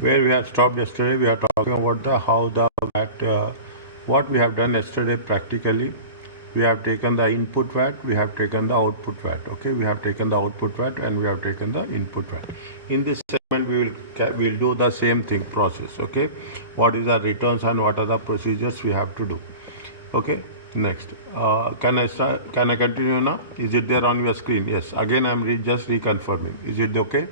Where we have stopped yesterday, we are talking about the how the VAT, what we have done yesterday practically. We have taken the input VAT, we have taken the output VAT. Okay, we have taken the output VAT and we have taken the input VAT. In this segment, we will do the same thing process. Okay, what is the returns and what are the procedures we have to do. Okay, next. Can I start? Can I continue now? Is it there on your screen? Yes. Again, I'm just reconfirming. Is it okay?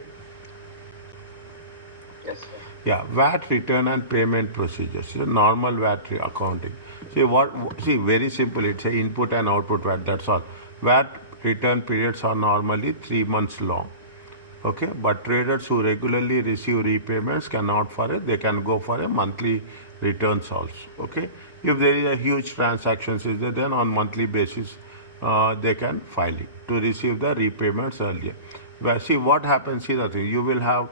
Yes, sir. Yeah, VAT return and payment procedures. Normal VAT accounting. See what? See, very simple. It's a input and output VAT. That's all. VAT return periods are normally 3 months long. Okay, but traders who regularly receive repayments can opt for it. They can go for a monthly returns also. Okay, if there is a huge transactions is there, then on monthly basis they can file it to receive the repayments earlier. Well, see what happens. See the thing. You will have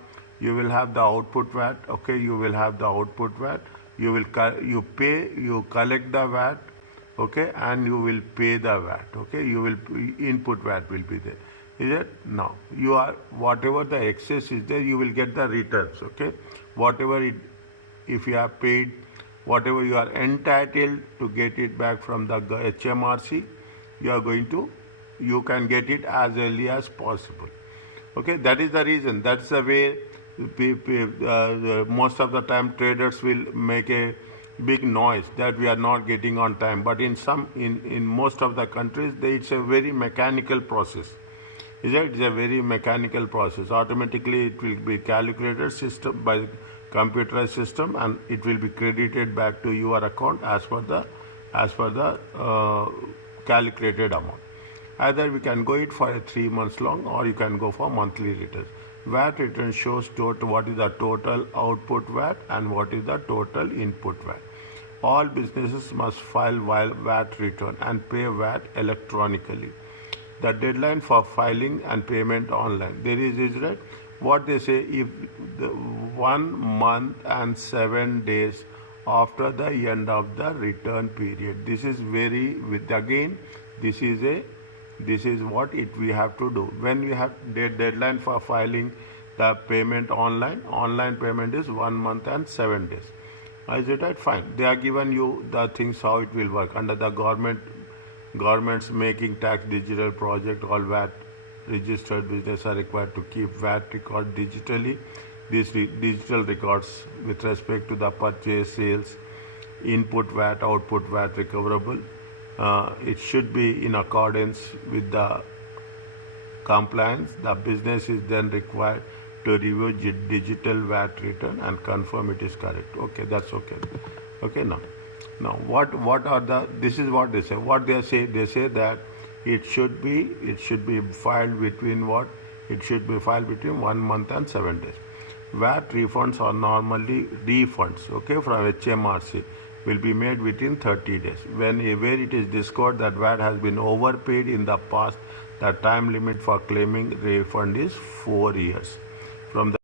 the output VAT. Okay, you will have the output VAT. You collect the VAT. Okay, and you will pay the VAT. Okay, you will input VAT will be there. Is it? Now you are whatever the excess is there, you will get the returns. Okay, whatever it, if you have paid, whatever you are entitled to get it back from the HMRC, you are going to, you can get it as early as possible. Okay, that is the reason. That's the way most of the time traders will make a big noise that we are not getting on time. But in most of the countries, it's a very mechanical process. Is it? It's a very mechanical process. Automatically, it will be calculated system by computerized system, and it will be credited back to your account as per the calculated amount. Either we can go it for a 3 months long, or you can go for monthly returns. VAT return shows what is the total output VAT and what is the total input VAT. All businesses must file VAT return and pay VAT electronically. The deadline for filing and payment online. There is right. What they say, if the 1 month and 7 days after the end of the return period. This is very with again. This is what it we have to do. When we have the deadline for filing the payment online. Online payment is 1 month and 7 days. Is it right? Fine. They are given you the things how it will work under the government's making tax digital project. All VAT registered business are required to keep VAT record digitally. These digital records with respect to the purchase, sales, input VAT, output VAT recoverable. It should be in accordance with the compliance. The business is then required to review digital VAT return and confirm it is correct. Okay, that's okay. Okay, now what are the? This is what they say. What they say that it should be filed between what? It should be filed between 1 month and 7 days. VAT refunds are normally refunds. Okay, from HMRC will be made within 30 days. Where it is discovered that VAT has been overpaid in the past, the time limit for claiming refund is 4 years. From the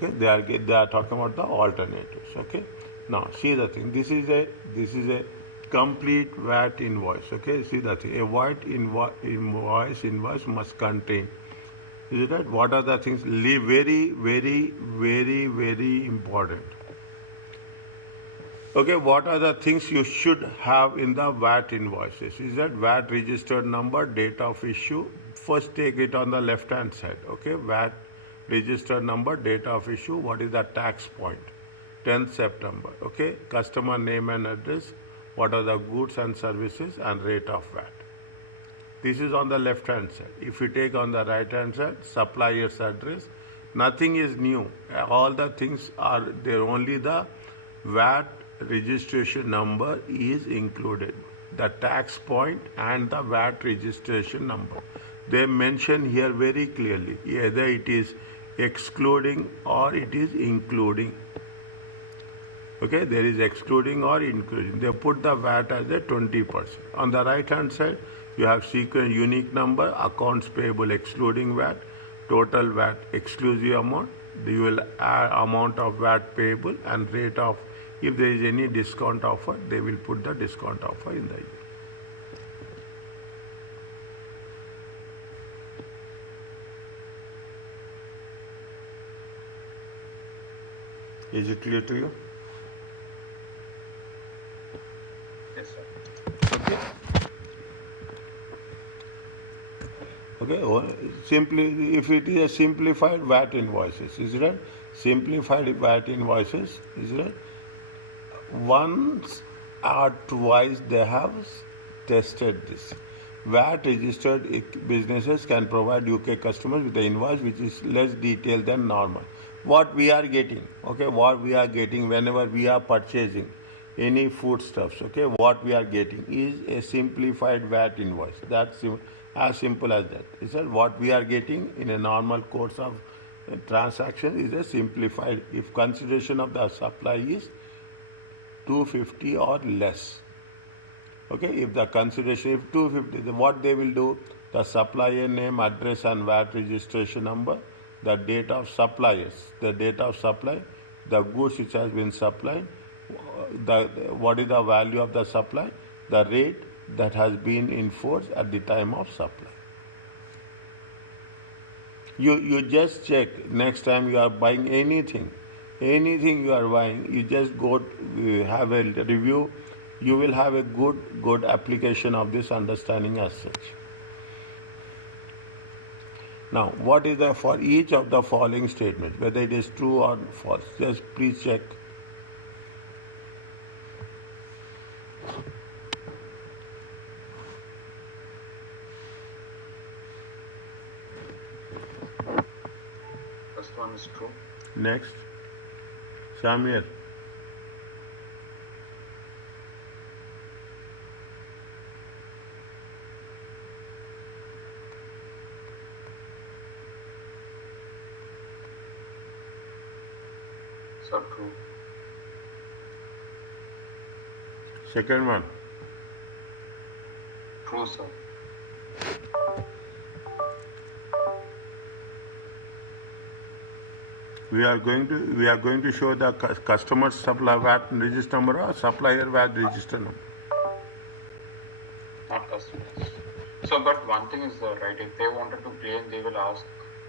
Okay, they are talking about the alternatives. Okay, now see the thing. This is a complete VAT invoice. Okay, see the thing. A VAT invoice must contain. Is it right? What are the things? Very, very, very, very important. Okay, what are the things you should have in the VAT invoices? Is that VAT registered number, date of issue? First take it on the left hand side. Okay, VAT registered number, date of issue. What is the tax point? 10th September. Okay, customer name and address. What are the goods and services and rate of VAT? This is on the left hand side. If you take on the right hand side, supplier's address, nothing is new. All the things are there, only the VAT registration number is included, the tax point and the VAT registration number. They mention here very clearly, either it is excluding or it is including. Okay, there is excluding or including. They put the VAT as a 20%. On the right hand side, you have sequence unique number, accounts payable excluding VAT, total VAT exclusive amount, you will add amount of VAT payable and rate of, if there is any discount offer, they will put the discount offer in the year. Is it clear to you? Yes, sir. Okay. Okay. Simply, if it is a simplified VAT invoices, is it right? Simplified VAT invoices, is it right? Once or twice they have tested this. VAT registered businesses can provide UK customers with the invoice which is less detailed than normal. What we are getting, okay, what we are getting whenever we are purchasing any foodstuffs, okay, what we are getting is a simplified VAT invoice. That's as simple as that. Is that what we are getting in a normal course of transaction is a simplified, if consideration of the supply is 250 or less. Okay, if the consideration if 250, then what they will do, the supplier name, address and VAT registration number, the date of suppliers, the date of supply, the goods which has been supplied, what is the value of the supply, the rate that has been enforced at the time of supply. You just check next time you are buying anything you are buying, you just go have a review, you will have a good application of this understanding as such. Now, what is the for each of the following statements, whether it is true or false, just please check. First one is true. Next, Samir. Sir, true. Second one. True, sir. We are going to show the customer supply VAT register number or supplier VAT register number. Not customers. So, but one thing is right. If they wanted to claim, they will ask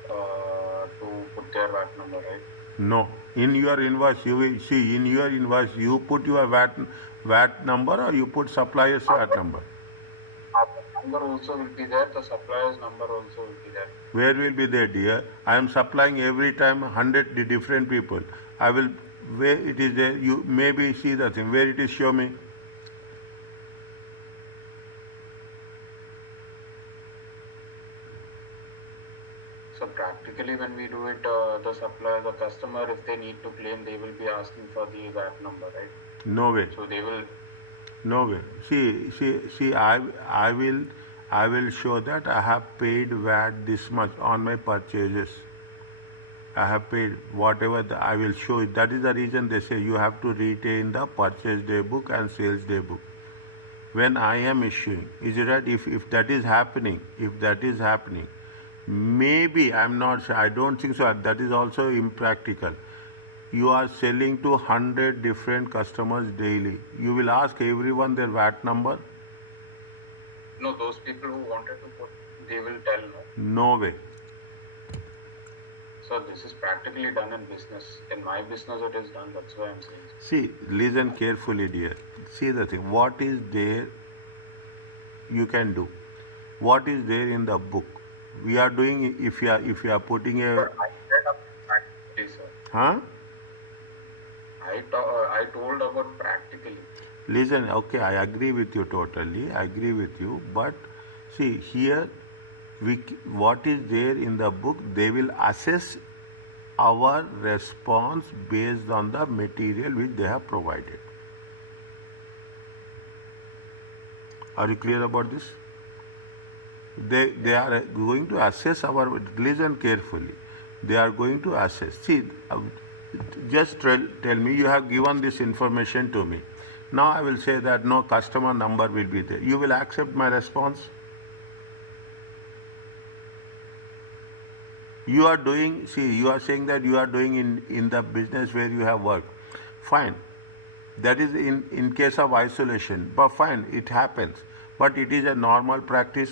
to put their VAT number, right? No. In your invoice, you will see in your invoice you put your VAT number or you put supplier's VAT number. Number also will be there. The supplier's number also will be there. Where will be there, dear? I am supplying every time 100 different people. I will, where it is there, you maybe see the thing. Where it is, show me. So practically when we do it, the supplier, the customer, if they need to claim, they will be asking for the VAT number, right? No way. So they will. No way. See. I will show that I have paid VAT this much on my purchases. I have paid whatever I will show it. That is the reason they say you have to retain the purchase day book and sales day book. When I am issuing, is it right? If that is happening, Maybe, I'm not sure. I don't think so. That is also impractical. You are selling to 100 different customers daily. You will ask everyone their VAT number? No, those people who wanted to put, they will tell no. No way. So this is practically done in business. In my business, it is done. That's why I'm saying. See, listen carefully, dear. See the thing. What is there you can do? What is there in the book? We are doing, if you are putting a, But I said about practically, sir. huh? I told about practically. Listen, okay, I agree with you totally. I agree with you. But see, here, what is there in the book, they will assess our response based on the material which they have provided. Are you clear about this? They are going to assess our, listen carefully. They are going to assess. See, just tell me, you have given this information to me. Now I will say that no customer number will be there. You will accept my response? You are doing, see, you are saying that you are doing in the business where you have worked. Fine. That is in case of isolation. But fine, it happens. But it is a normal practice.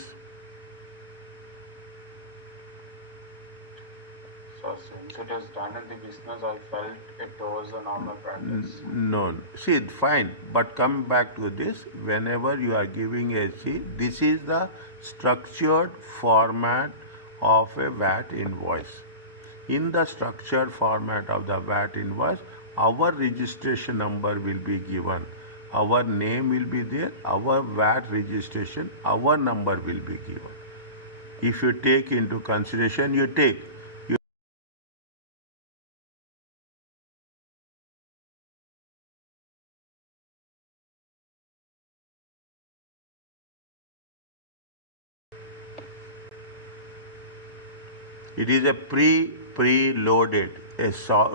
So since it is done in the business, I felt it was a normal practice. No. See, fine. But come back to this. Whenever you are giving a, see, this is the structured format of a VAT invoice. In the structured format of the VAT invoice, our registration number will be given. Our name will be there, our VAT registration, our number will be given. If you take into consideration, you take. It is a preloaded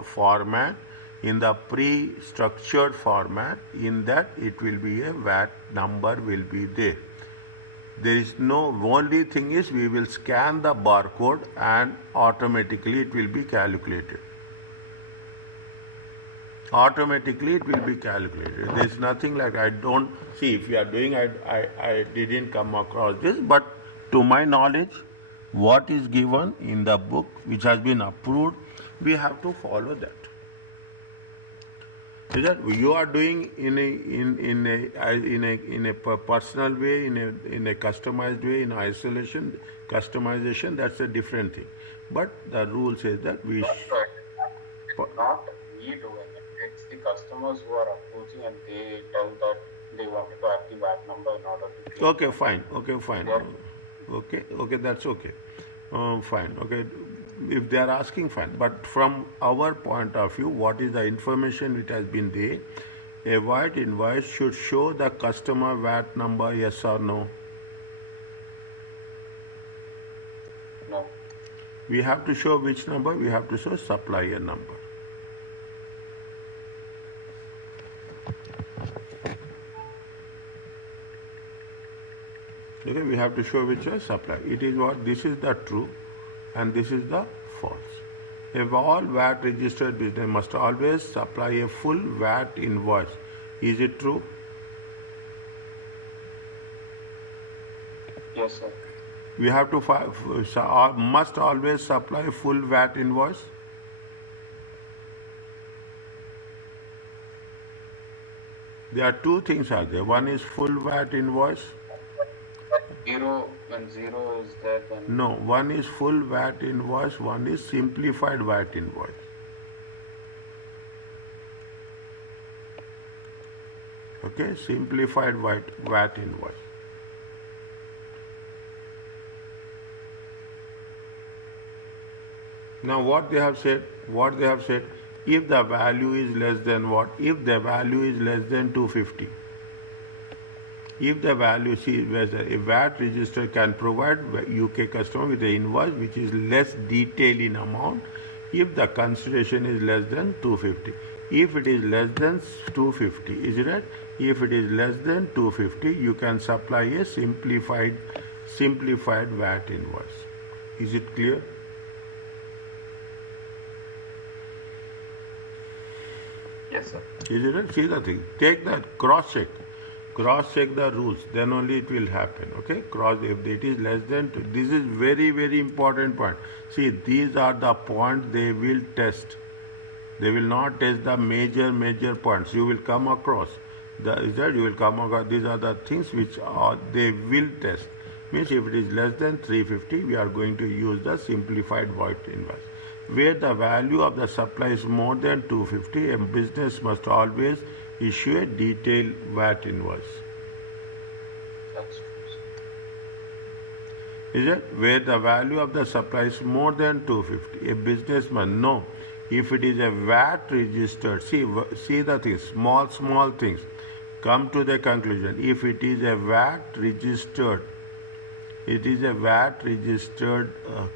format. In the pre-structured format, in that it will be a VAT number will be there. There is no, only thing is we will scan the barcode and automatically it will be calculated. Automatically it will be calculated. There is nothing like, I don't, see, if you are doing, I didn't come across this, but to my knowledge, what is given in the book which has been approved, we have to follow that. Is that you are doing in a personal way, in a customized way, in isolation, customization, that's a different thing. But the rule says that we It's not me doing it. It's the customers who are approaching and they tell that they wanted to have the VAT number in order to claim. Okay, fine. Okay, fine. Okay, that's okay. Fine. Okay, if they are asking, fine. But from our point of view, what is the information which has been there? A VAT invoice should show the customer VAT number, yes or no? No. We have to show which number? We have to show supplier number. Okay, we have to show which is supply. It is what, this is the true and this is the false. All VAT registered business must always supply a full VAT invoice. Is it true? Yes, sir. We have to must always supply full VAT invoice. There are two things are there. One is full VAT invoice. When zero is there, then No, one is full VAT invoice, one is simplified VAT invoice. Okay, simplified VAT invoice. Now what they have said, if the value is less than what? If the value is less than 250. If the value, see, a VAT register can provide UK customer with an invoice which is less detailed in amount if the consideration is less than 250. If it is less than 250, is it right? If it is less than 250, you can supply a simplified VAT invoice. Is it clear? Yes, sir. Is it? See the thing. Take that cross check. Cross check the rules. Then only it will happen. Okay. Cross if it is less than two. This is very important point. See, these are the points they will test. They will not test the major points. You will come across. You will come across. These are the things which they will test. Means if it is less than 350, we are going to use the simplified void invoice. Where the value of the supply is more than 250, a business must always issue a detailed VAT invoice. That's true, sir. Is it? Where the value of the supply is more than 250, a business must know if it is a VAT registered. See the things, small things. Come to the conclusion. If it is a VAT registered,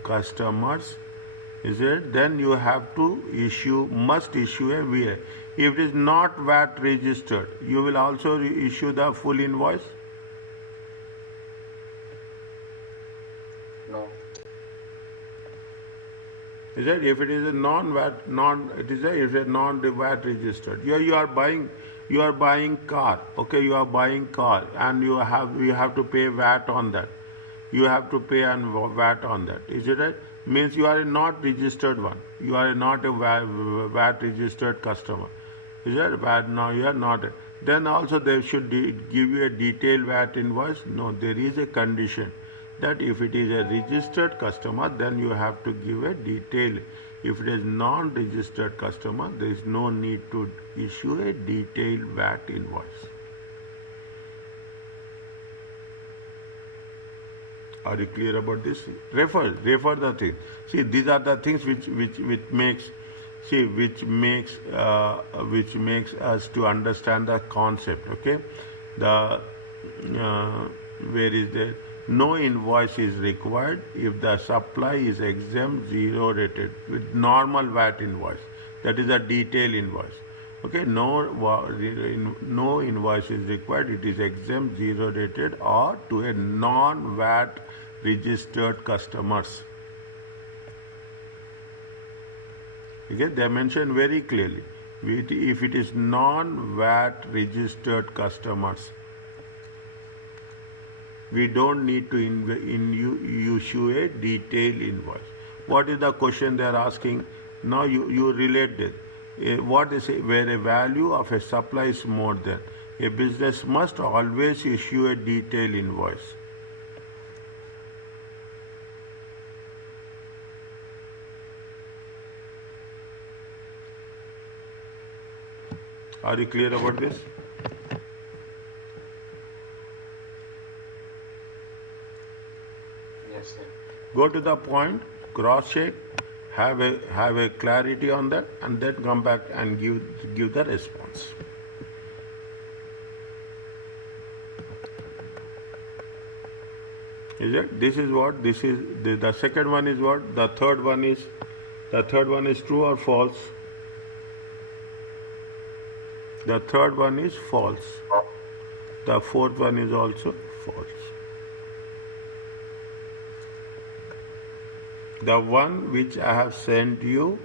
customers, is it? Then you have to must issue a VAT. If it is not VAT registered, you will also issue the full invoice. No. Is it? If it is a non-VAT, non-VAT registered. You are buying car. Okay, you are buying car, and you have to pay VAT on that. You have to pay VAT on that. Is it right? Means you are not registered one. You are not a VAT registered customer. Is that VAT? Now you are not. Then also they should give you a detailed VAT invoice. No, there is a condition that if it is a registered customer, then you have to give a detail. If it is non-registered customer, there is no need to issue a detailed VAT invoice. Are you clear about this? Refer the thing. See, these are the things which makes us to understand the concept. Okay, where is there? No invoice is required if the supply is exempt, zero rated with normal VAT invoice. That is a detailed invoice. Okay, no invoice is required. It is exempt, zero rated, or to a non-VAT registered customers. Okay, they mention very clearly. If it is non-VAT registered customers, we don't need to issue a detailed invoice. What is the question they are asking? Now you relate it. What is it? Where a value of a supply is more than, a business must always issue a detailed invoice. Are you clear about this? Yes, sir. Go to the point, cross check, have a clarity on that, and then come back and give the response. Is it? This is what? This is the second one is what? The third one is true or false? The third one is false. The fourth one is also false. The one which I have sent you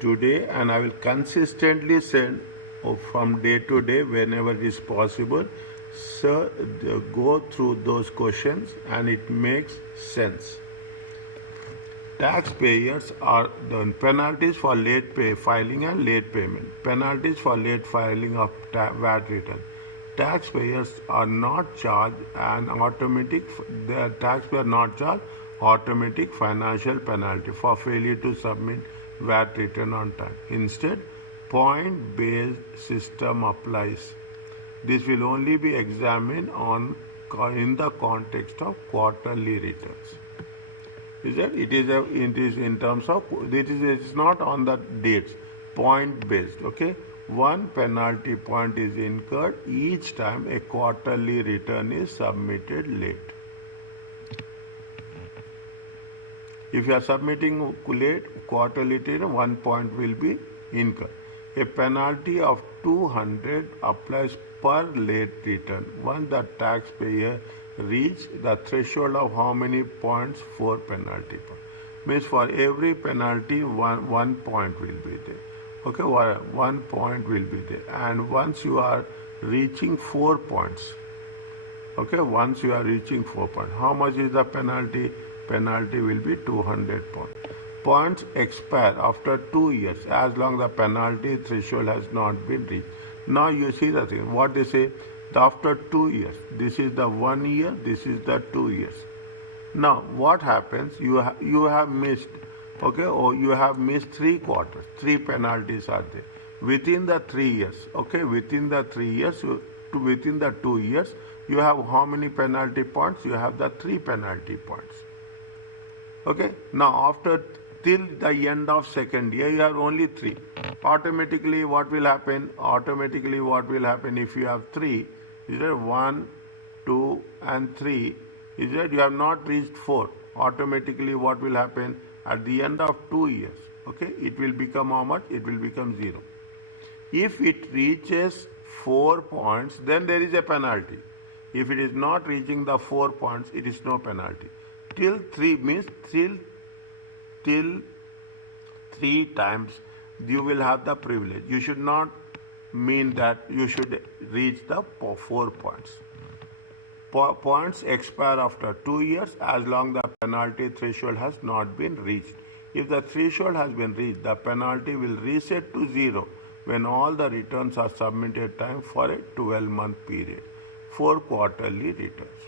today, and I will consistently send from day to day whenever it is possible. So go through those questions and it makes sense. Taxpayers are the penalties for late filing and late payment. Penalties for late filing of VAT return. Taxpayers are not charged automatic financial penalty for failure to submit VAT return on time. Instead, point-based system applies. This will only be examined in the context of quarterly returns. Is that it is in terms of it is not on the dates, point based. Okay, one penalty point is incurred each time a quarterly return is submitted late. If you are submitting late quarterly return, 1 point will be incurred. A penalty of 200 applies per late return once the taxpayer reach the threshold of how many points? 4 penalty points. Means for every penalty, one point will be there. Okay, 1 point will be there. And once you are reaching 4 points, okay, once you are reaching 4 points, how much is the penalty? Penalty will be 200 points. Points expire after 2 years as long the penalty threshold has not been reached. Now you see the thing, what they say, after 2 years, this is the 1 year, this is the 2 years. Now what happens, you have missed, okay, or you have missed 3 quarters, 3 penalties are there. Within the 3 years, okay, within the 3 years, within the 2 years, you have how many penalty points? You have the 3 penalty points. Okay, now after till the end of second year, you have only 3. Automatically what will happen? Automatically what will happen if you have 3? Is there 1, 2 and 3? Is that you have not reached 4? Automatically what will happen? At the end of 2 years, okay, it will become how much? It will become 0. If it reaches 4 points, then there is a penalty. If it is not reaching the 4 points, it is no penalty. Till 3 means till 3 times you will have the privilege. You should not mean that you should reach the 4 points. Points expire after 2 years as long the penalty threshold has not been reached. If the threshold has been reached, the penalty will reset to 0 when all the returns are submitted time for a 12-month period. 4 quarterly returns.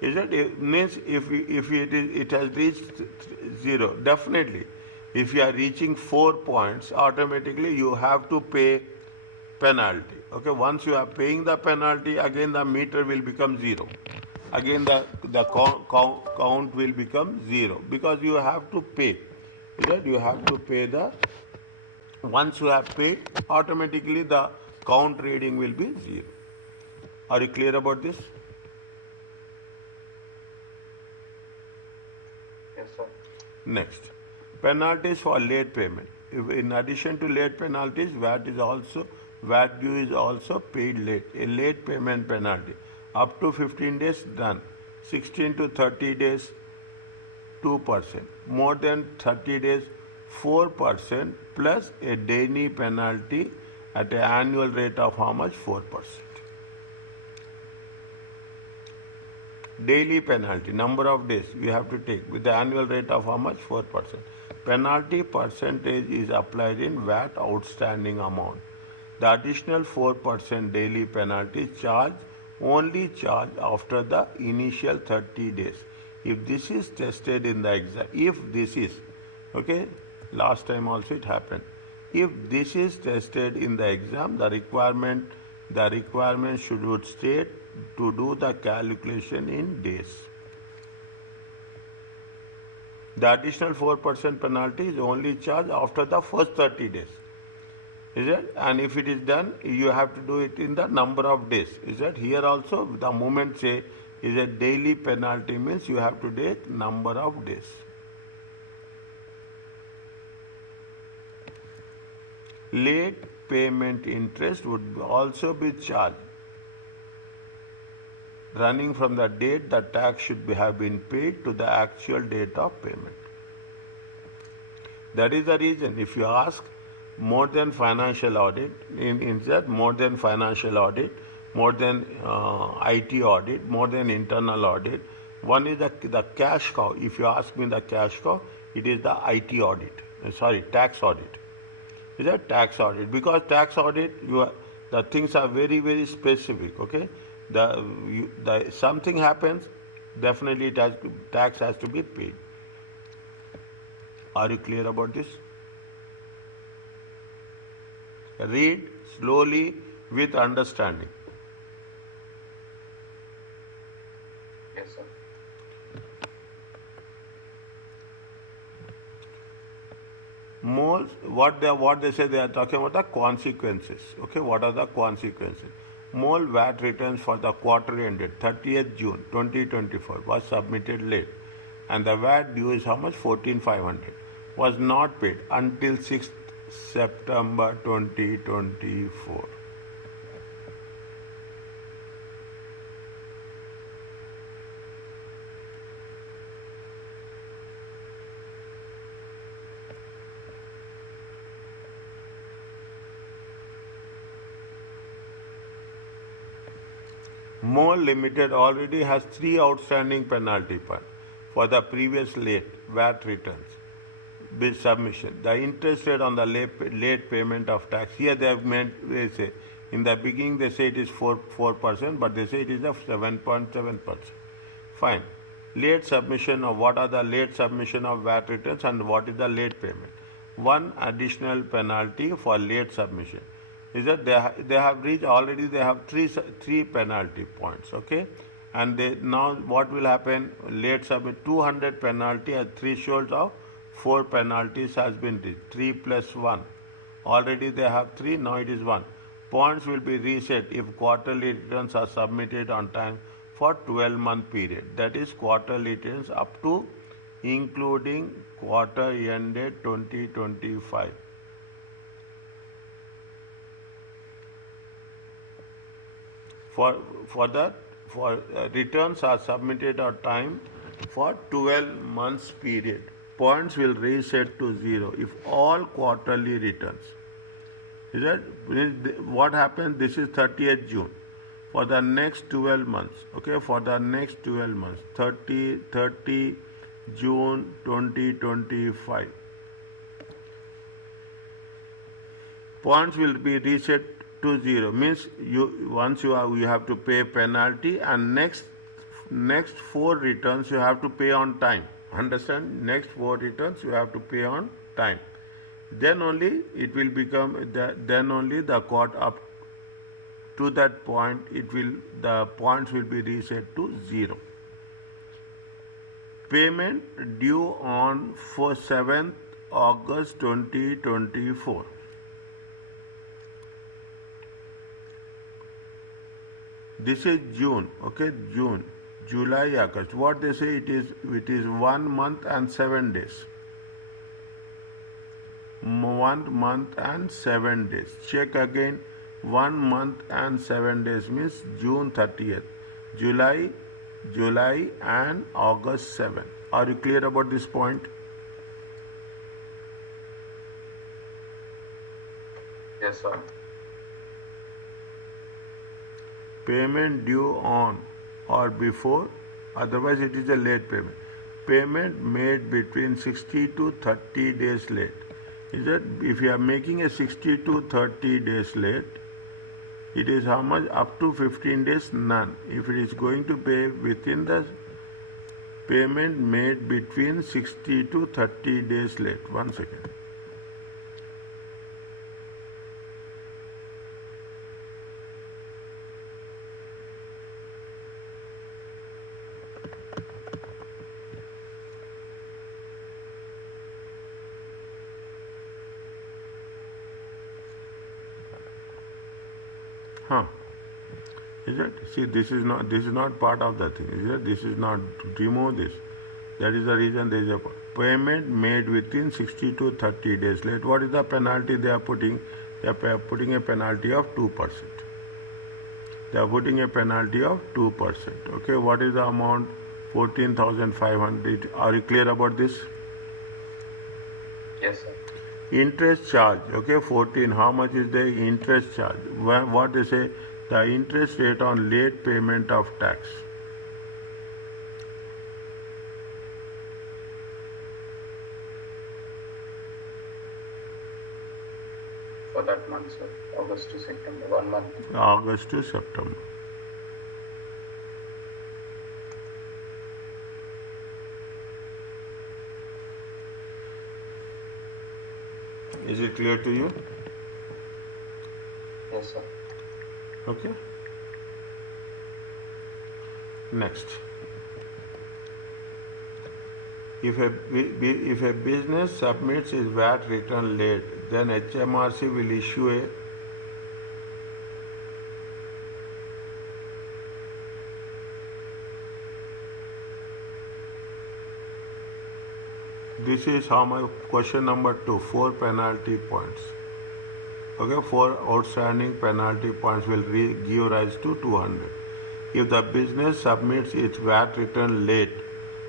Is that it means if it has reached 0, definitely. If you are reaching 4 points, automatically you have to pay penalty. Okay, once you are paying the penalty, again the meter will become 0. Again the count will become 0 because you have to pay. Right? You have to pay the. Once you have paid, automatically the count reading will be 0. Are you clear about this? Yes, sir. Next, penalties for late payment. If in addition to late penalties, VAT due is also paid late. A late payment penalty up to 15 days done, 16 to 30 days 2%, more than 30 days 4% plus a daily penalty at an annual rate of how much? 4%. Daily penalty, number of days we have to take with the annual rate of how much? 4%. Penalty percentage is applied in VAT outstanding amount. The additional 4% daily penalty only charged after the initial 30 days. If this is tested in the exam, okay, last time also it happened. If this is tested in the exam, the requirement should state to do the calculation in days. The additional 4% penalty is only charged after the first 30 days. Is it? And if it is done, you have to do it in the number of days. Is that here also the moment say is a daily penalty means you have to take number of days. Late payment interest would also be charged running from the date the tax should have been paid to the actual date of payment. That is the reason if you ask more than financial audit, more than financial audit, more than IT audit, more than internal audit, one is the cash cow. If you ask me the cash cow, it is the IT audit, tax audit. Is that tax audit? Because tax audit, the things are very, very specific, okay? Something happens, definitely tax has to be paid. Are you clear about this? Read slowly with understanding. Yes, sir. What they say, they are talking about the consequences. Okay, what are the consequences? Mole VAT returns for the quarter ended 30th June 2024 was submitted late, and the VAT due is how much? 14,500 was not paid until 6th September 2024. More Limited already has 3 outstanding penalty points for the previous late VAT returns with submission. The interest rate on the late payment of tax. Here they have meant, they say, in the beginning they say it is 4%, but they say it is a 7.7%. Fine. Late submission of what are the late submission of VAT returns and what is the late payment. One additional penalty for late submission is that they have reached already, they have three penalty points, okay, and they now what will happen, late submit 200 penalty as thresholds of 4 penalties has been reached, 3 plus 1, already they have 3, now it is 1. Points will be reset if quarterly returns are submitted on time for 12-month period, that is quarterly returns up to including quarter ended 2025. For returns are submitted on time for 12 months period. Points will reset to 0 if all quarterly returns. Is that what happens? This is 30th June. For the next 12 months, okay, for the next 12 months, 30 June 2025. Points will be reset to 0. Means you have to pay penalty, and next 4 returns you have to pay on time. Understand? Next 4 returns you have to pay on time. Then only it will become then only the court up to that point the points will be reset to 0. Payment due on 7th August 2024. This is June, okay, June, July, August. What they say, it is 1 month and 7 days. 1 month and 7 days. Check again. 1 month and 7 days means June 30th, July and August 7th. Are you clear about this point? Yes, sir. Payment due on or before, otherwise it is a late payment. Payment made between 60 to 30 days late. Is that if you are making a 60 to 30 days late, it is how much? Up to 15 days? None. If it is going to pay within the payment made between 60 to 30 days late. 1 second. Is it? See, this is not part of the thing. Is it? This is not, remove this. That is the reason there is a payment made within 60 to 30 days late. What is the penalty they are putting? They are putting a penalty of 2%. They are putting a penalty of 2%. Okay, what is the amount? 14,500. Are you clear about this? Yes, sir. Interest charge, okay, 14. How much is the interest charge? What they say, the interest rate on late payment of tax. For that month, sir, August to September, 1 month. August to September. Is it clear to you? Yes, sir. Okay. Next. If a business submits its VAT return late, then HMRC will issue a this is how my question number 2, 4 penalty points. Okay, 4 outstanding penalty points will give rise to 200. If the business submits its VAT return late,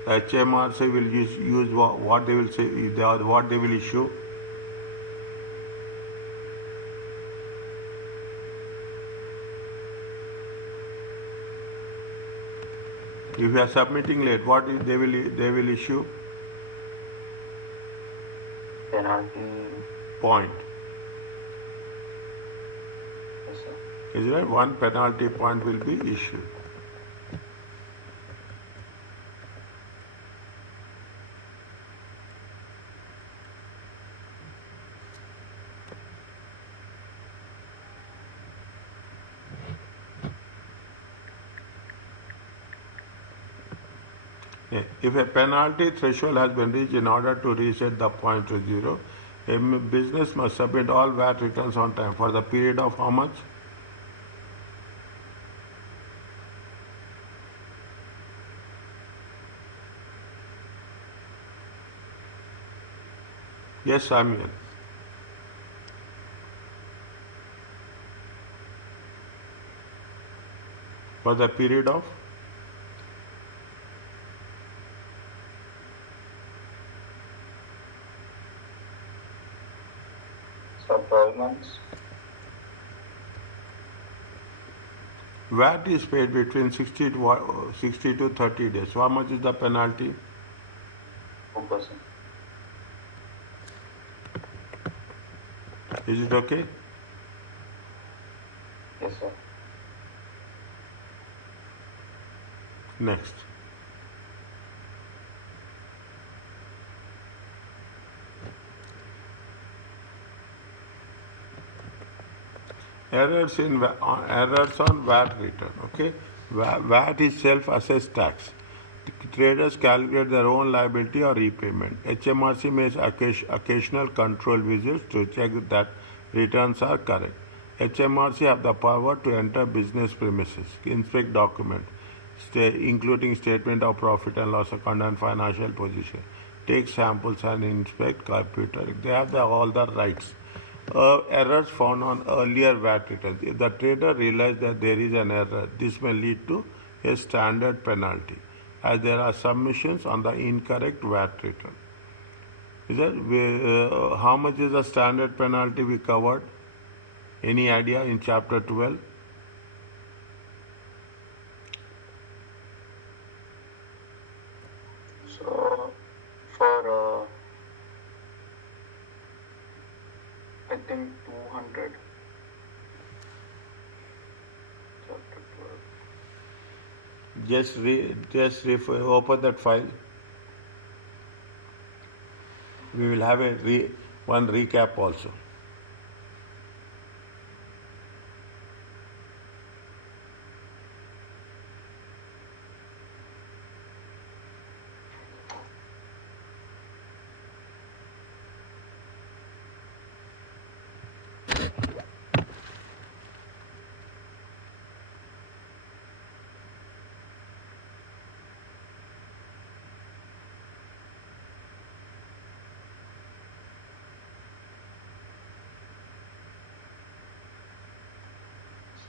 the HMRC will use what they will say, what they will issue. If you are submitting late, what is they will issue? Penalty. Point. Yes, sir. Is it right? One penalty point will be issued. If a penalty threshold has been reached in order to reset the point to zero, a business must submit all VAT returns on time for the period of how much? Yes, Samuel. For the period of? So 12 months. VAT is paid between 60 to 30 days. So how much is the penalty? 2%. Is it okay? Yes, sir. Next. Errors on VAT return. Okay, VAT is self-assessed tax. Traders calculate their own liability or repayment. HMRC makes occasional control visits to check that returns are correct. HMRC have the power to enter business premises, inspect documents, including statement of profit and loss account and financial position, take samples and inspect computer. They have all the rights. Errors found on earlier VAT returns. If the trader realizes that there is an error, this may lead to a standard penalty, as there are submissions on the incorrect VAT return. Is that how much is the standard penalty we covered? Any idea in chapter 12? So for I think 200. Chapter Just open that file. We will have one recap also.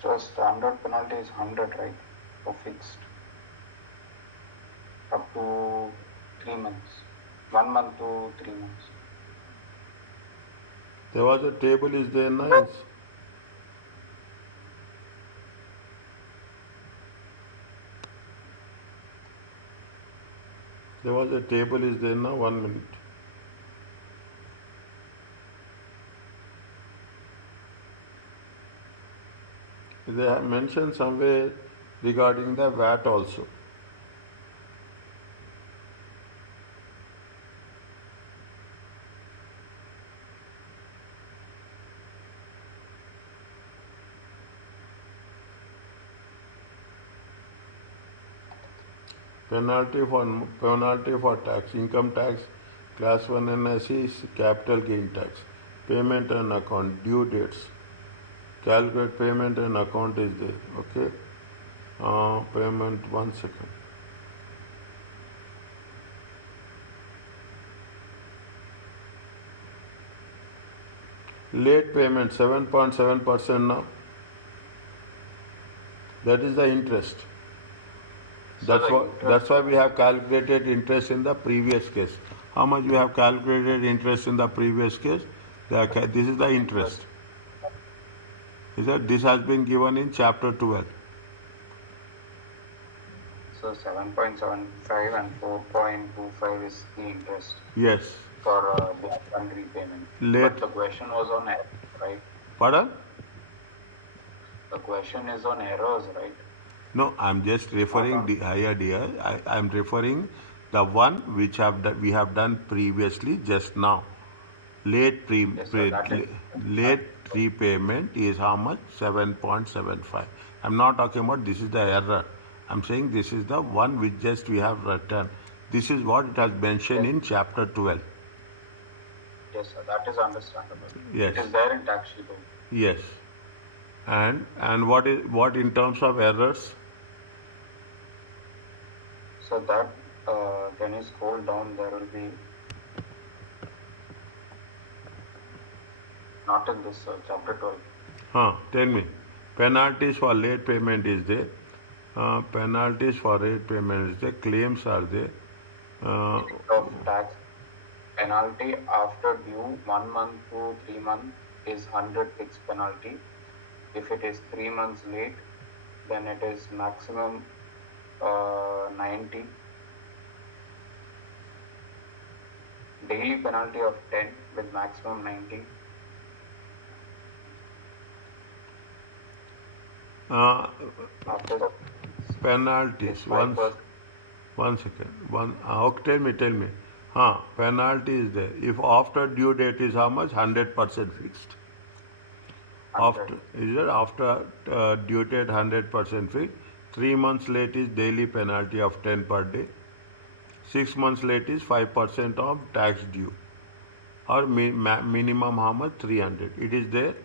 So standard penalty is 100, right? So fixed. Up to 3 months. 1 month to 3 months. There was a table, is there? Nice. There was a table, is there now? 1 minute. They have mentioned somewhere regarding the VAT also. Penalty for tax, income tax, class 1 NSE is capital gain tax, payment and account, due dates, calculate payment and account is there. Okay, payment, 1 second. Late payment 7.7% now. That is the interest. That's why we have calculated interest in the previous case. How much we have calculated interest in the previous case? This is the interest. Is that this has been given in chapter 12. So 7.75 and 4.25 is the interest Yes. for the upfront repayment. Late. But the question was on errors, right? Pardon? The question is on errors, right? No, I'm just referring the higher dear. I'm referring the one which we have done previously just now. Late Yes, sir. That is late repayment is how much? 7.75. I'm not talking about this is the error. I'm saying this is the one which just we have written. This is what it has mentioned in chapter 12. yes, sir. That is understandable. Yes. It is there in tax sheet. Yes. And what in terms of errors? So that can you scroll down? There will be not in this chapter 12. Tell me. Penalties for late payment is there. Penalties for late payment is there. Claims are there. Of tax penalty after due 1 month to 3 months is 100 fixed penalty. If it is 3 months late, then it is maximum 90. Daily penalty of 10 with maximum 90. After the Penalties. is 5%. One second. Okay, tell me. Penalty is there. If after due date is how much? 100% fixed. 100. After due date 100% fixed? 3 months late is daily penalty of 10 per day. 6 months late is 5% of tax due. Or minimum how much? 300. It is there.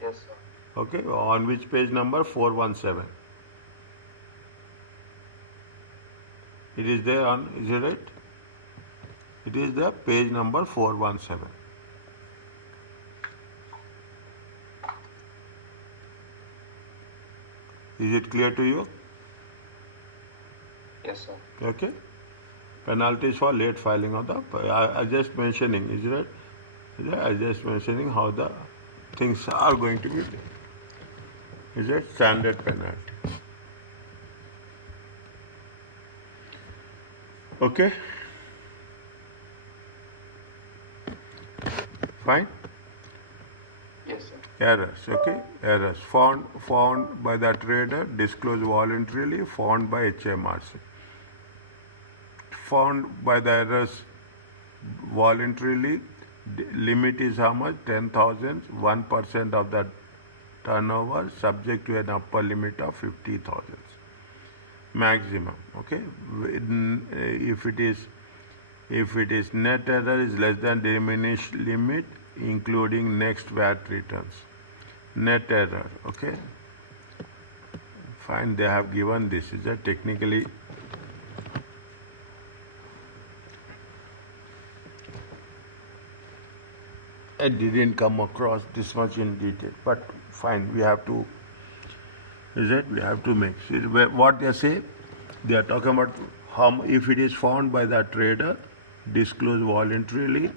Yes, sir. Okay. On which page number? 417. It is there on, is it right? It is the page number 417. Is it clear to you? Yes, sir. Okay. Penalties for late filing of the, I just mentioning, is it right? I just mentioning how the things are going to be. Is it standard penalty? Okay. Fine. Yes, sir. Errors, okay? Errors. Found by the trader, disclosed voluntarily, found by HMRC. Found by the errors voluntarily, limit is how much? 10,000, 1% of the turnover, subject to an upper limit of 50,000. Maximum, okay? If it is net error is less than diminished limit, including next VAT returns. Net error, okay? Fine, they have given this. Is that technically? I didn't come across this much in detail, but fine, we have to. Is it? We have to make. See, what they say, they are talking about how if it is found by the trader, disclosed voluntarily,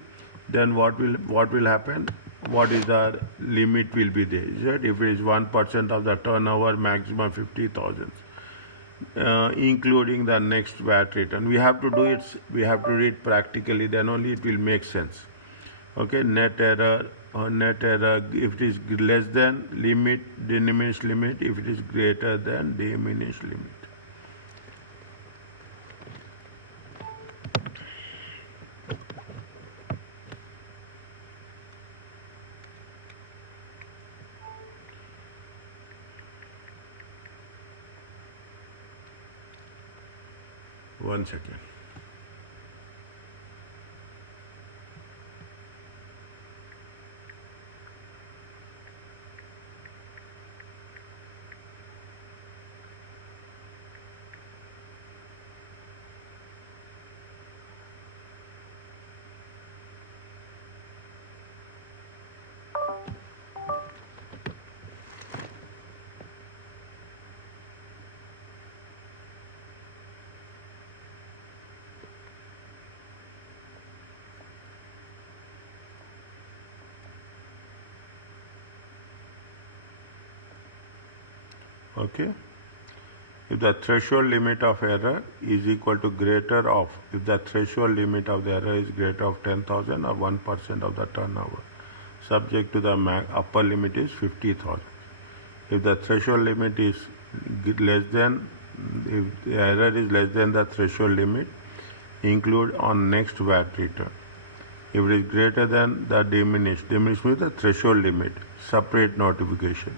then what will happen? What is the limit will be there? Is it? If it is 1% of the turnover, maximum 50,000, including the next VAT return. We have to do it. We have to read practically. Then only it will make sense. Okay, net error or net error if it is less than limit, diminished limit, if it is greater than diminished limit. One second. Okay. if the threshold limit of error is equal to greater of, if the threshold limit of the error is greater of 10,000 or 1% of the turnover, subject to the upper limit is 50,000. If the threshold limit is less than, if the error is less than the threshold limit, include on next VAT return. If it is greater than the diminished means the threshold limit, separate notification.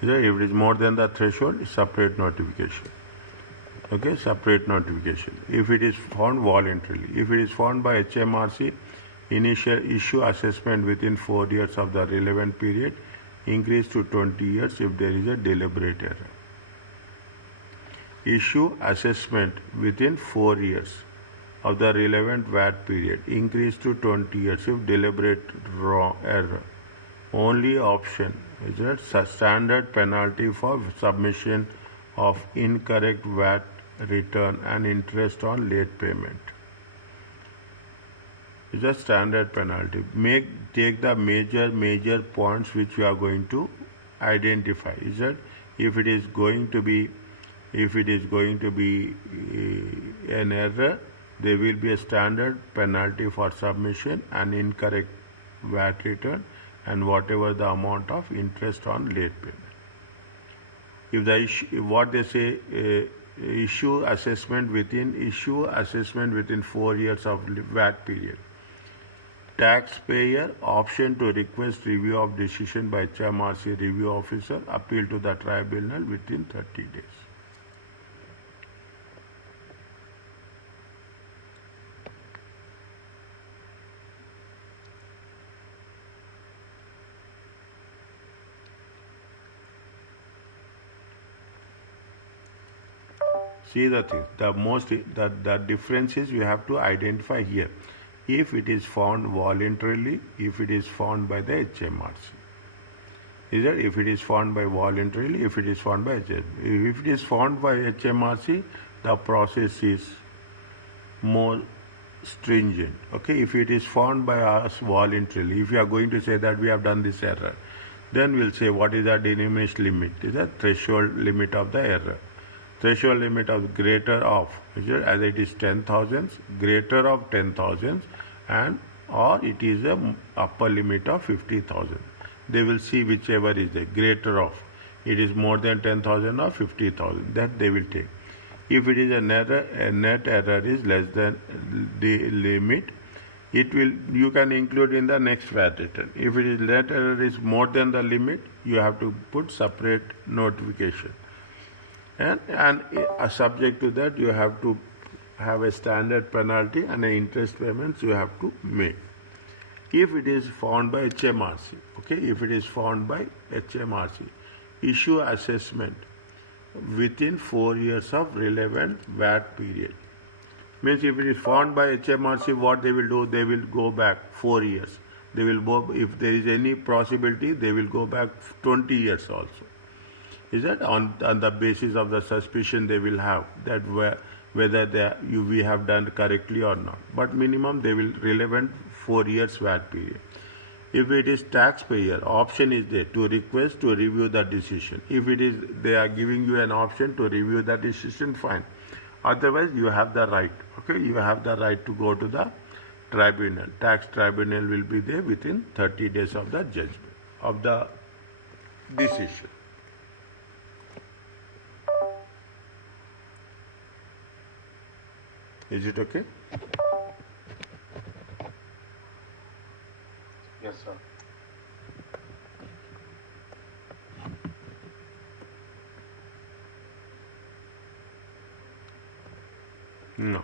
If it is more than the threshold, separate notification. Okay, separate notification. If it is found voluntarily, if it is found by HMRC, initial issue assessment within 4 years of the relevant period, increase to 20 years if there is a deliberate error. Issue assessment within 4 years of the relevant VAT period, increase to 20 years if deliberate wrong error. Only option is that standard penalty for submission of incorrect VAT return and interest on late payment. It's a standard penalty. Take the major points which you are going to identify. Is that if it is going to be an error, there will be a standard penalty for submission and incorrect VAT return and whatever the amount of interest on late payment. If the issue, what they say, issue assessment within 4 years of VAT period. Taxpayer option to request review of decision by HMRC review officer, appeal to the tribunal within 30 days. See the thing. The difference is you have to identify here. If it is found voluntarily, if it is found by the HMRC. Is that if it is found by voluntarily, if it is found by HMRC. If it is found by HMRC, the process is more stringent. Okay, if it is found by us voluntarily, if you are going to say that we have done this error, then we'll say what is the diminished limit, is the threshold limit of the error. Threshold limit of greater of, as it is 10,000, greater of 10,000, and or it is a upper limit of 50,000. They will see whichever is the greater of. It is more than 10,000 or 50,000. That they will take. If it is a net error is less than the limit, you can include in the next VAT return. If it is net error is more than the limit, you have to put separate notification. And subject to that, you have to have a standard penalty and an interest payments you have to make. If it is found by HMRC, okay, if it is found by HMRC, issue assessment within 4 years of relevant VAT period. Means if it is found by HMRC, what they will do, they will go back 4 years. They will go, if there is any possibility, they will go back 20 years also. Is that on the basis of the suspicion they will have that whether we have done correctly or not. But minimum they will relevant 4 years VAT period. If it is taxpayer, option is there to request to review the decision. If it is, they are giving you an option to review the decision, fine. Otherwise, you have the right. Okay, you have the right to go to the tribunal. Tax tribunal will be there within 30 days of the judgment of the decision. Is it okay? Yes, sir. No.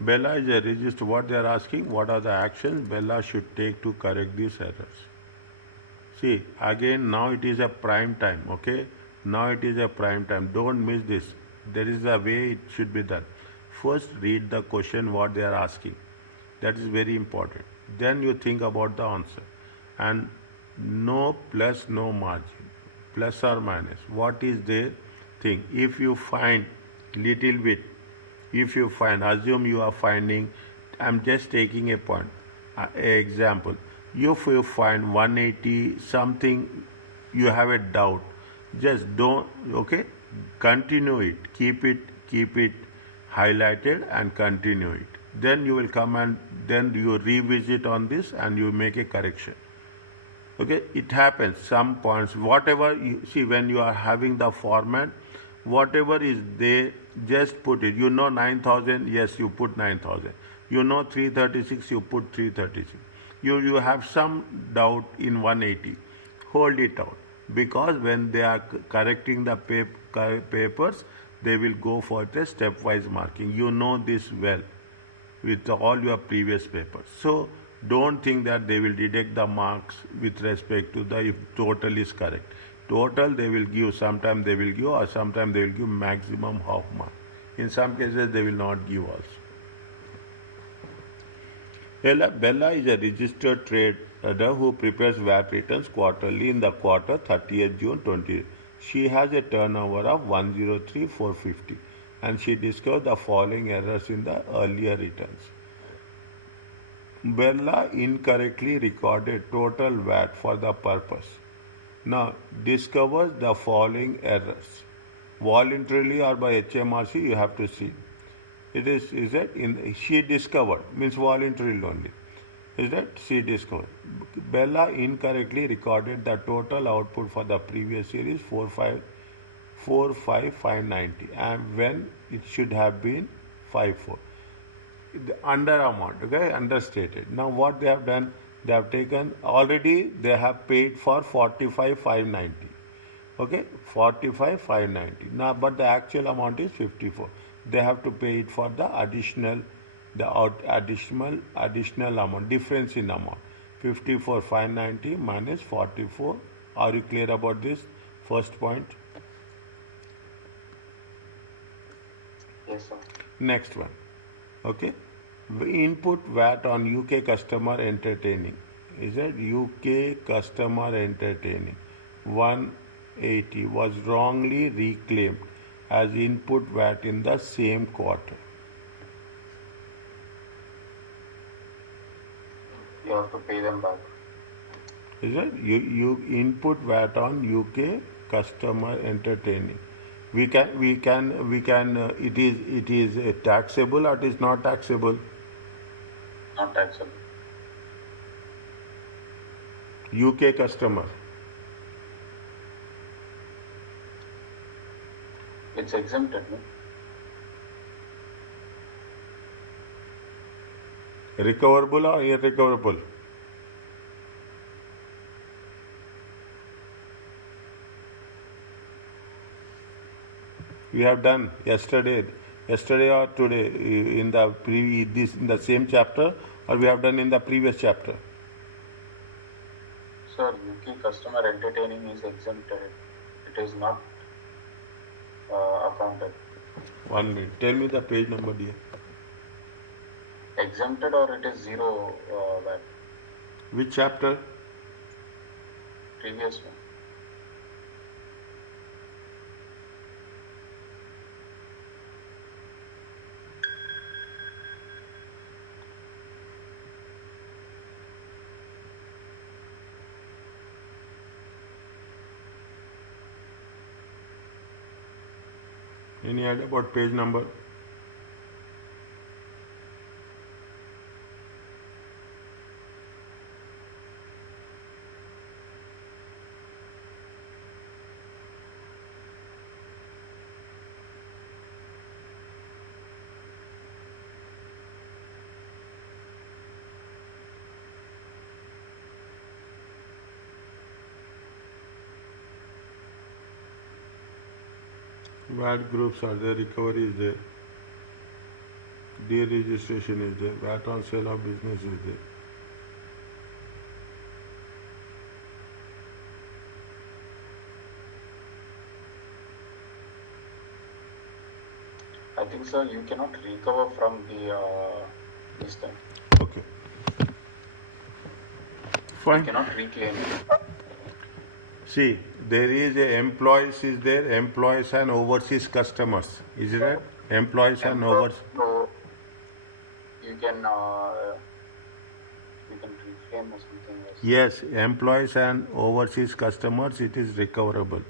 Bella is a register. What they are asking, what are the actions Bella should take to correct these errors? See, again, now it is a prime time, okay? Now it is a prime time. Don't miss this. There is a way it should be done. First, read the question, what they are asking. That is very important. Then you think about the answer. And no plus, no margin. Plus or minus. What is their thing? If you find little bit, if you find, assume you are finding, I'm just taking a point, example. If you find 180 something, you have a doubt. Just don't, okay? continue it, keep it highlighted and continue it. Then you will come and then you revisit on this and you make a correction. Okay, it happens some points, whatever you see when you are having the format, whatever is there, just put it. 9,000, yes, you put 9,000. 336, you put 336. You have some doubt in 180, hold it out, because when they are correcting the papers, they will go for the stepwise marking. You know this well with all your previous papers. So don't think that they will deduct the marks with respect to the if total is correct. Total they will give, sometime they will give, or sometime they will give maximum half mark. In some cases they will not give also. Bella is a registered trader who prepares VAT returns quarterly in the quarter 30th June 20. She has a turnover of 103,450 and she discovered the following errors in the earlier returns. Bella incorrectly recorded total VAT for the purpose. Now discovers the following errors. Voluntarily or by HMRC, you have to see. It is that she discovered, means voluntarily only. Is that she discovered? Bella incorrectly recorded the total output for the previous year is 45,590 and when it should have been 54. Under amount, okay, understated. Now what they have done, they have taken, already they have paid for 45,590. Okay, 45,590. Now, but the actual amount is 54. They have to pay it for the additional amount, difference in amount. 54,590 minus 44. Are you clear about this first point? Yes, sir. Next one. Okay. Input VAT on UK customer entertaining. Is it UK customer entertaining? 180 was wrongly reclaimed as input VAT in the same quarter. You have to pay them back. Is it? You input VAT on UK customer entertaining. We can. It is taxable or it is not taxable. Not taxable. UK customer. It's exempted, no? Recoverable or irrecoverable? We have done yesterday or today in the in the same chapter, or we have done in the previous chapter. Sir, UK customer entertaining is exempted. It is not accounted. 1 minute. Tell me the page number, dear. Exempted or it is zero VAT? Which chapter? Previous one. Any idea about page number? VAT groups are there, recovery is there, deregistration is there, VAT on sale of business is there. I think, sir, you cannot recover from the this thing. Okay. Fine. You cannot reclaim. See, there is a employees is there, employees and overseas customers. Is it right? Employees and overseas. So you can reclaim or something else. Yes, employees and overseas customers, it is recoverable.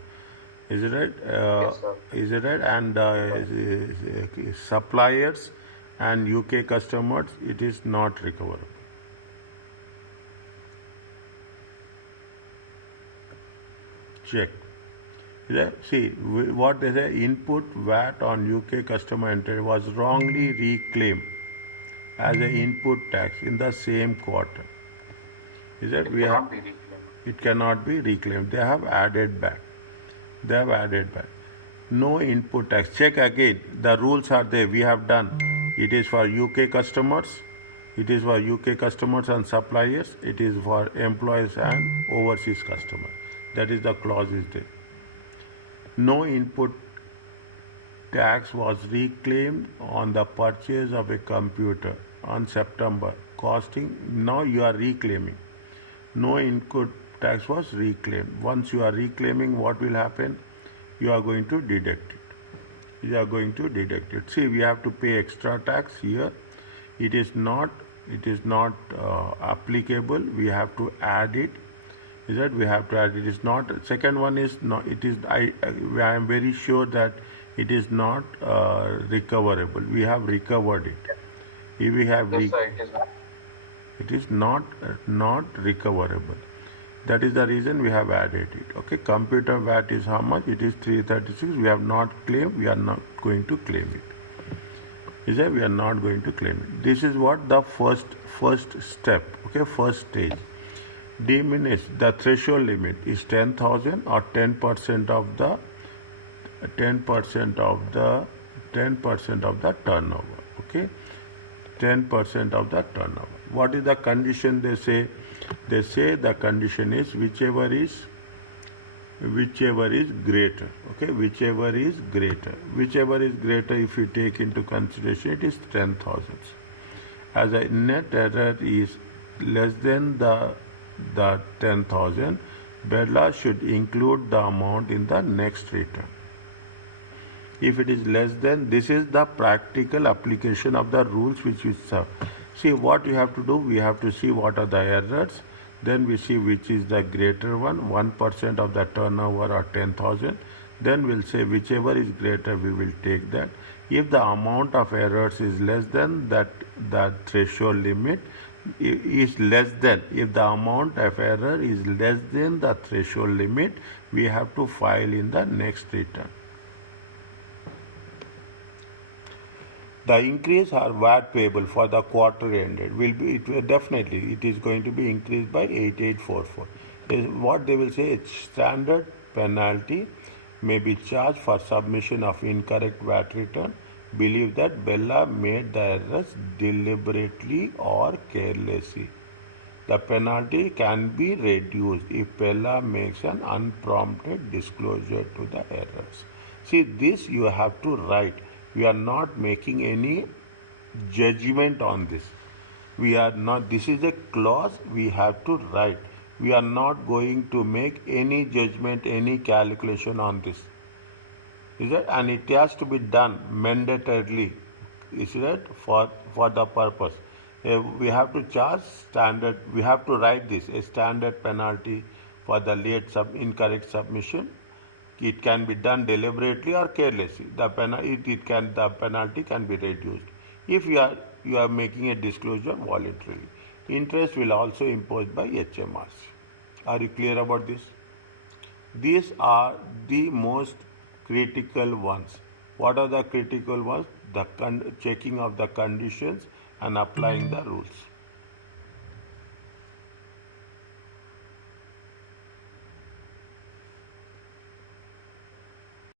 Is it right? Yes, sir. Is it right? And suppliers and UK customers, it is not recoverable. Check. See, what they say, input VAT on UK customer entry was wrongly reclaimed as an input tax in the same quarter. Is that It we have? cannot be reclaimed. It cannot be reclaimed. They have added back. They have added back. No input tax. Check again. The rules are there. We have done. It is for UK customers. It is for UK customers and suppliers. It is for employees and overseas customers. That is the clause is there. No input tax was reclaimed on the purchase of a computer on September, costing. Now you are reclaiming. No input tax was reclaimed. Once you are reclaiming, what will happen? You are going to deduct it. You are going to deduct it. See, we have to pay extra tax here. It is not. It is not applicable. We have to add it. Is that we have to add it? Is not. Second one is not. It is. I am very sure that it is not recoverable. We have recovered it. If we have. Yes, sir, it is not. It is not recoverable. That is the reason we have added it. Okay, computer VAT is how much? It is 336. We have not claimed. We are not going to claim it. Is that we are not going to claim it. This is what the first step. Okay, first stage. Diminish the threshold limit is 10,000 or 10% of the 10% of the 10% of the turnover. Okay, 10% of the turnover. What is the condition they say? They say the condition is whichever is greater. Okay, whichever is greater. Whichever is greater, if you take into consideration, it is 10,000. As a net error is less than the 10,000, BERLA should include the amount in the next return. If it is less than, this is the practical application of the rules which we serve. See what you have to do, we have to see what are the errors, then we see which is the greater one, 1% of the turnover or 10,000, then we'll say whichever is greater we will take that. If the amount of errors is less than that, the threshold limit is less than, if the amount of error is less than the threshold limit, we have to file in the next return. The increase or VAT payable for the quarter ended will be, definitely it is going to be increased by 8844. What they will say, it's standard penalty may be charged for submission of incorrect VAT return. Believe that BERLA made the errors deliberately or carelessly. The penalty can be reduced if BERLA makes an unprompted disclosure to the errors. See, this you have to write. We are not making any judgment on this. We are not, this is a clause we have to write. We are not going to make any judgment, any calculation on this. Is that? And it has to be done mandatorily. Is that? For the purpose. We have to charge standard, we have to write this, a standard penalty for the late incorrect submission. It can be done deliberately or carelessly. The penalty can be reduced if you are making a disclosure voluntarily. Interest will also imposed by HMRC. Are you clear about this? These are the most critical ones. What are the critical ones? The checking of the conditions and applying the rules.